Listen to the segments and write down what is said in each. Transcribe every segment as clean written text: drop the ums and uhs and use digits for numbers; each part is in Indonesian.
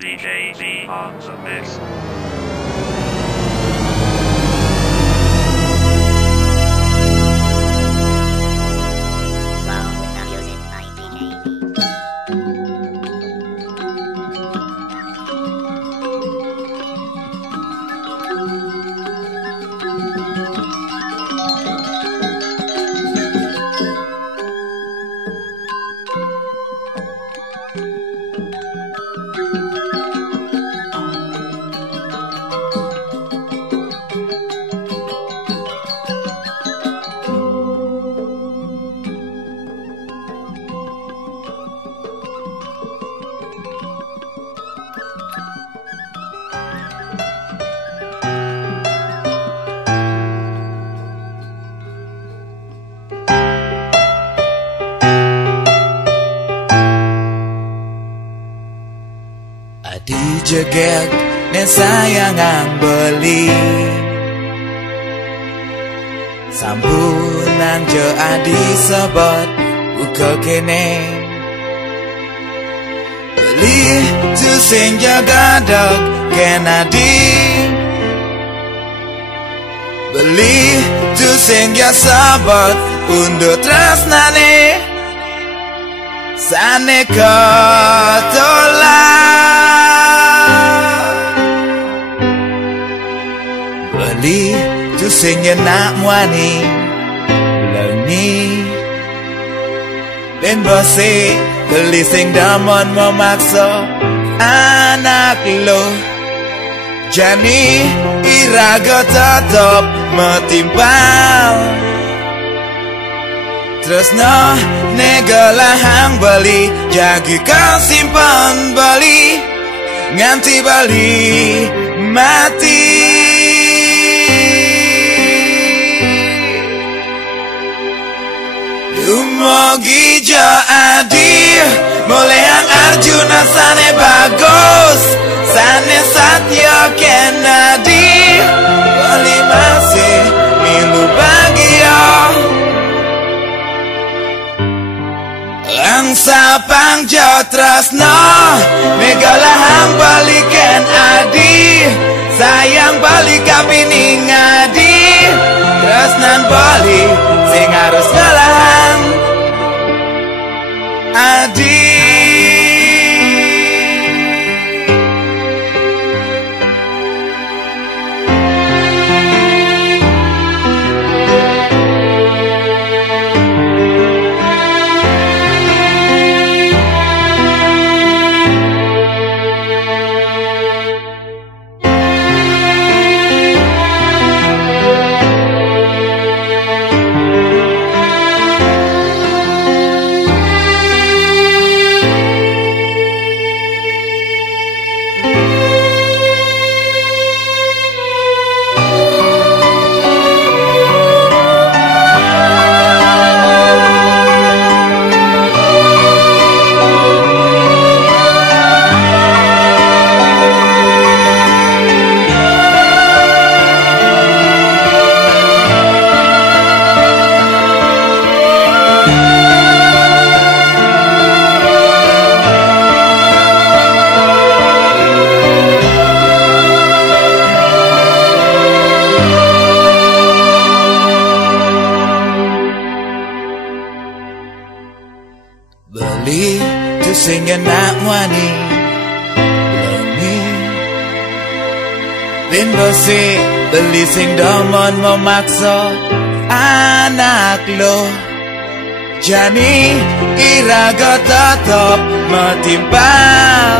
DJ Z on the mix. Dijeget nek sayangan beli sambunan je adi sebut buka kene beli tu sing jaga dog kenadi beli tu sing ya sabat undur tresnane sane ketolak beli tu sing nak muani lengi ben bose beli sing damon memaksa anak lo jani iraga tetap metimpal tresno negala hang beli jagi kau simpan beli nganti bali mati Dumogi jo adil mulai ang Arjuna sane bagus sane Satya Kennedy bali masih milu bagia Langsa pangjo tresno megala hang baliken adi sayang balik kapining adi tresnan bali sing harus ngalang adi beli tu sing nak muani lengi ben bose beli sing domon memaksa anak lo jani iraga tetap metimpal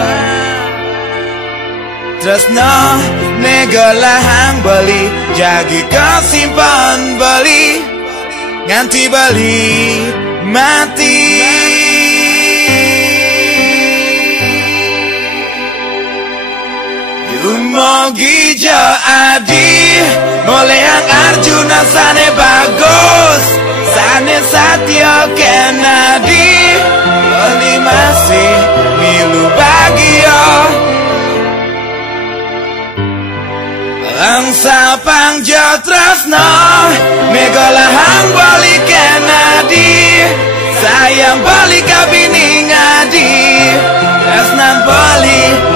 tresno negala hang beli jagi kau simpan beli nganti bali mati Dumogi jo adi mulai ang Arjuna sane bagus sane Satya Kennedy bali masih milu bagia Langsa pangjo tresno megala hang bali Kennedy sayang bali kabining adi tresnan bali